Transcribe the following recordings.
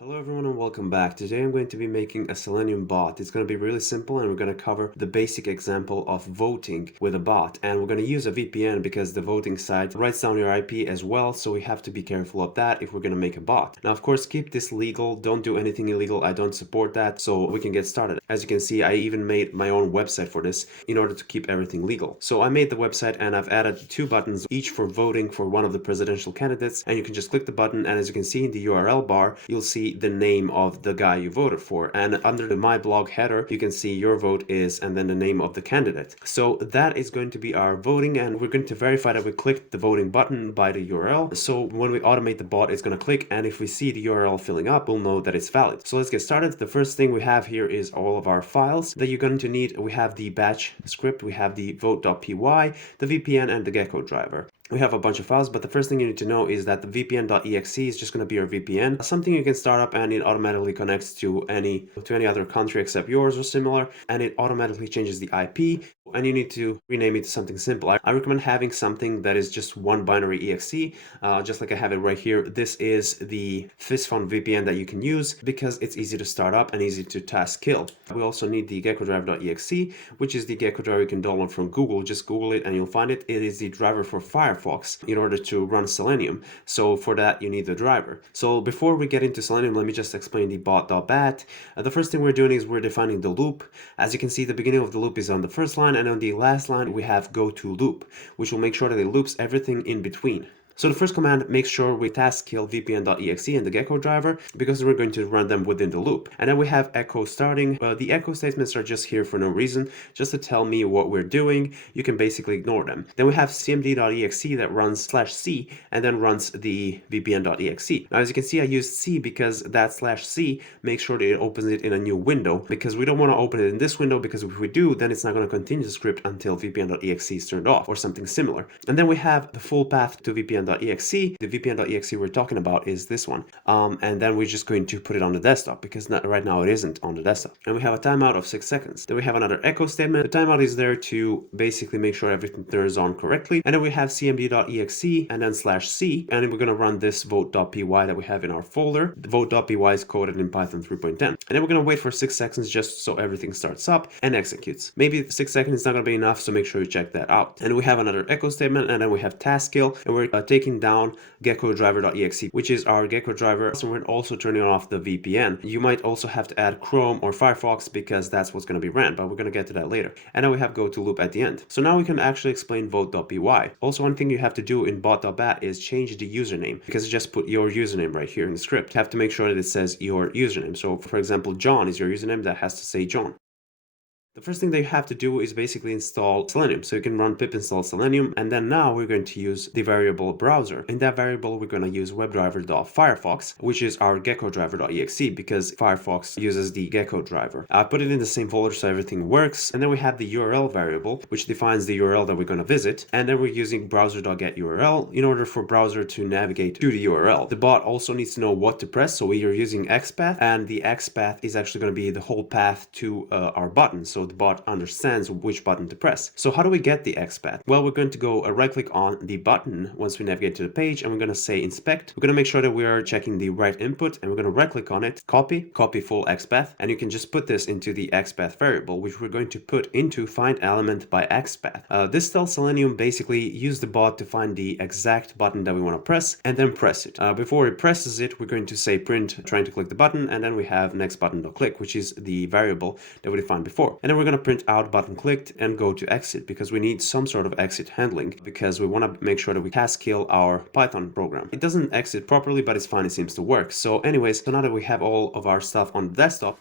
Hello everyone and welcome back. Today I'm going to be making a Selenium bot. It's going to be really simple and we're going to cover the basic example of voting with a bot. And we're going to use a VPN because the voting site writes down your IP as well, so we have to be careful of that if we're going to make a bot. Now of course keep this legal, don't do anything illegal, I don't support that, so we can get started. As you can see, I even made my own website for this in order to keep everything legal. So I made the website and I've added two buttons, each for voting for one of the presidential candidates, and you can just click the button and as you can see in the URL bar, you'll see the name of the guy you voted for, and under the my blog header you can see your vote is and then the name of the candidate. So that is going to be our voting, and we're going to verify that we clicked the voting button by the URL. So when we automate the bot, it's going to click, and if we see the URL filling up, we'll know that it's valid. So let's get started. The first thing we have here is all of our files that you're going to need. We have the batch script, we have the vote.py, the VPN, and the Gecko driver. We have a bunch of files, but the first thing you need to know is that the vpn.exe is just going to be your VPN, something you can start up and it automatically connects to any other country except yours or similar, and it automatically changes the IP, and you need to rename it to something simple. I recommend having something that is just one binary exe, just like I have it right here. This is the Psiphon VPN that you can use because it's easy to start up and easy to task kill. We also need the geckodriver.exe, which is the Gecko driver you can download from Google. Just Google it and you'll find it. It is the driver for Firefox in order to run Selenium. So for that you need the driver. So before we get into Selenium, let me just explain the bot.bat. The first thing we're doing is we're defining the loop. As you can see, the beginning of the loop is on the first line, and on the last line we have go to loop, which will make sure that it loops everything in between. So the first command makes sure we task kill vpn.exe and the Gecko driver because we're going to run them within the loop. And then we have echo starting. The echo statements are just here for no reason, just to tell me what we're doing. You can basically ignore them. Then we have cmd.exe that runs /c and then runs the vpn.exe. Now as you can see, I used c because that /c makes sure that it opens it in a new window, because we don't want to open it in this window, because if we do, then it's not going to continue the script until vpn.exe is turned off or something similar. And then we have the full path to vpn.exe. The vpn.exe we're talking about is this one, and then we're just going to put it on the desktop because right now it isn't on the desktop. And we have a timeout of 6 seconds. Then we have another echo statement. The timeout is there to basically make sure everything turns on correctly. And then we have cmd.exe and then /c, and then we're going to run this vote.py that we have in our folder. The vote.py is coded in Python 3.10. And then we're going to wait for 6 seconds just so everything starts up and executes. Maybe 6 seconds is not going to be enough, so make sure you check that out. And we have another echo statement, and then we have task kill, and we're taking down geckodriver.exe, which is our Gecko driver. So we're also turning off the VPN. You might also have to add Chrome or Firefox because that's what's going to be ran, but we're going to get to that later. And then we have go to loop at the end. So now we can actually explain vote.py. Also, one thing you have to do in bot.bat is change the username, because you just put your username right here in the script. You have to make sure that it says your username. So for example, John is your username, that has to say John. The first thing that you have to do is basically install Selenium. So you can run pip install Selenium, and then now we're going to use the variable browser. In that variable, we're going to use webdriver.firefox, which is our geckodriver.exe, because Firefox uses the Gecko driver. I put it in the same folder so everything works. And then we have the URL variable, which defines the URL that we're going to visit. And then we're using browser.getURL in order for browser to navigate to the URL. The bot also needs to know what to press. So we are using XPath, and the XPath is actually going to be the whole path to our button. So the bot understands which button to press. So how do we get the XPath? Well, we're going to go right click on the button once we navigate to the page, and we're going to say inspect. We're going to make sure that we are checking the right input, and we're going to right click on it, copy full XPath, and you can just put this into the XPath variable, which we're going to put into find element by XPath. This tells Selenium basically use the bot to find the exact button that we want to press and then press it. Before it presses it, we're going to say print trying to click the button, and then we have next button to click, which is the variable that we defined before. And then we're going to print out button clicked and go to exit, because we need some sort of exit handling, because we want to make sure that we task kill our Python program. It doesn't exit properly, but it's fine, it seems to work. So anyways, so now that we have all of our stuff on the desktop,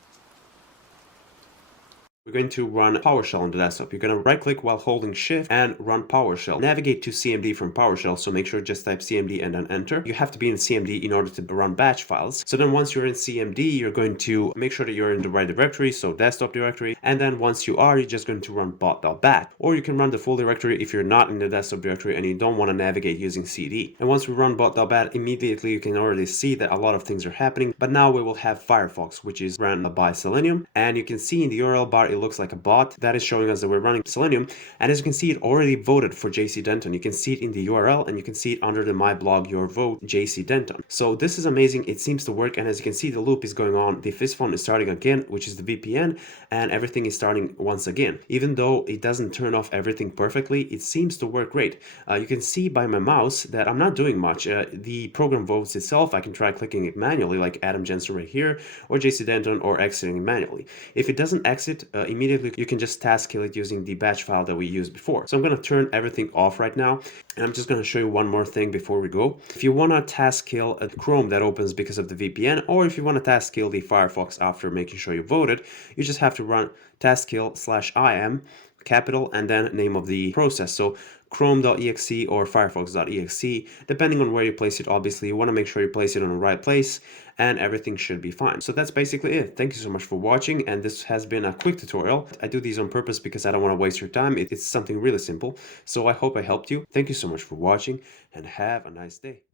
we're going to run PowerShell on the desktop. You're going to right click while holding shift and run PowerShell. Navigate to CMD from PowerShell, so make sure just type CMD and then enter. You have to be in CMD in order to run batch files. So then once you're in CMD, you're going to make sure that you're in the right directory, so desktop directory. And then once you are, you're just going to run bot.bat. Or you can run the full directory if you're not in the desktop directory and you don't want to navigate using CD. And once we run bot.bat, immediately you can already see that a lot of things are happening. But now we will have Firefox, which is run by Selenium. And you can see in the URL bar, it looks like a bot that is showing us that we're running Selenium. And as you can see, it already voted for JC Denton. You can see it in the URL and you can see it under the my blog your vote JC Denton. So this is amazing. It seems to work, and as you can see, the loop is going on. The Psiphon is starting again, which is the VPN, and everything is starting once again. Even though it doesn't turn off everything perfectly, it seems to work great. You can see by my mouse that I'm not doing much. The program votes itself. I can try clicking it manually, like Adam Jensen right here, or JC Denton, or exiting it manually. If it doesn't exit immediately, you can just task kill it using the batch file that we used before. So I'm going to turn everything off right now, and I'm just going to show you one more thing before we go. If you want to task kill a Chrome that opens because of the VPN, or if you want to task kill the Firefox after making sure you voted, you just have to run task kill /im capital and then name of the process. So chrome.exe or firefox.exe, depending on where you place it. Obviously, you want to make sure you place it on the right place, and everything should be fine. So that's basically it. Thank you so much for watching, and this has been a quick tutorial. I do these on purpose because I don't want to waste your time. It's something really simple. So I hope I helped you. Thank you so much for watching, and have a nice day.